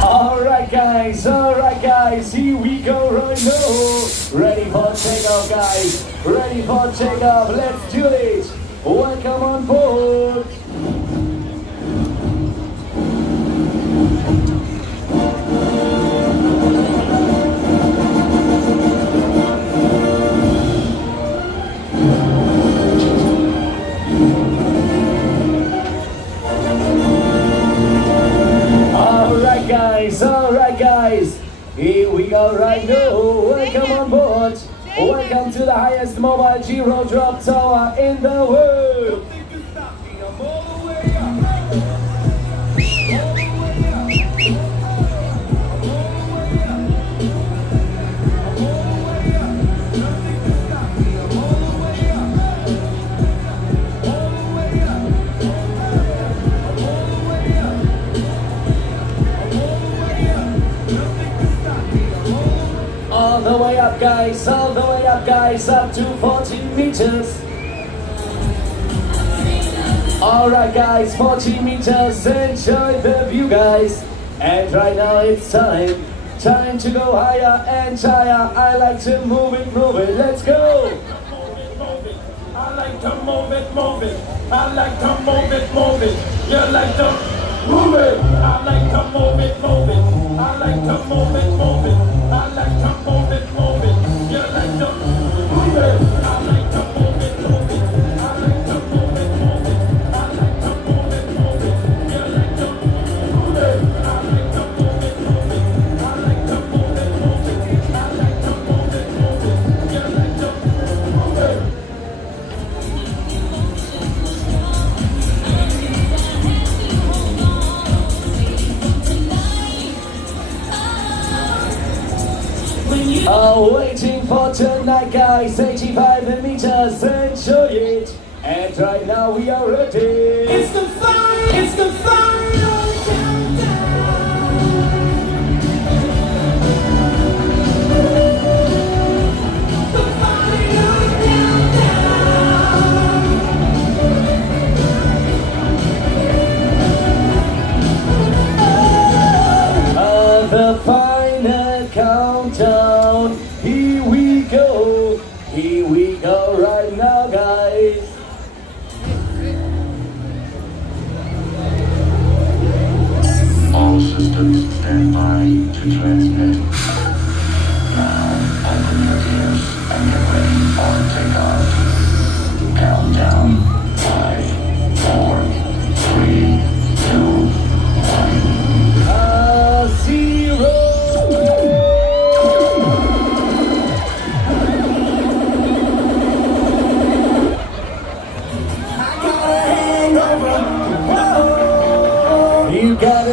Alright guys, here we go right now. Ready for takeoff guys, ready for takeoff, let's do it. Welcome on board. Alright guys, here we go right now. Welcome on board. Welcome to the highest mobile gyro drop tower in the world. All the way up guys, up to 14 meters. Alright guys, 14 meters, enjoy the view guys. And right now it's time to go higher and higher. I like to move it, let's go. I like to move it. I like to move it. You like to move it. I like to move it. I like to move it. I like to move it. You like to move it. I like to move it. I like to move it. I like to move it. You like to move it. I like to move it. I like to move it. I like to move it. You like to move it. Waiting for tonight guys, 85 meters, enjoy it. And right now we are ready. It's the final countdown. The final countdown. The final countdown. Here we go right now guys. All systems stand by to transmit. Now open your ears and get ready for takeoff. Countdown. 5, 4, 3, 2, 1. 0. You got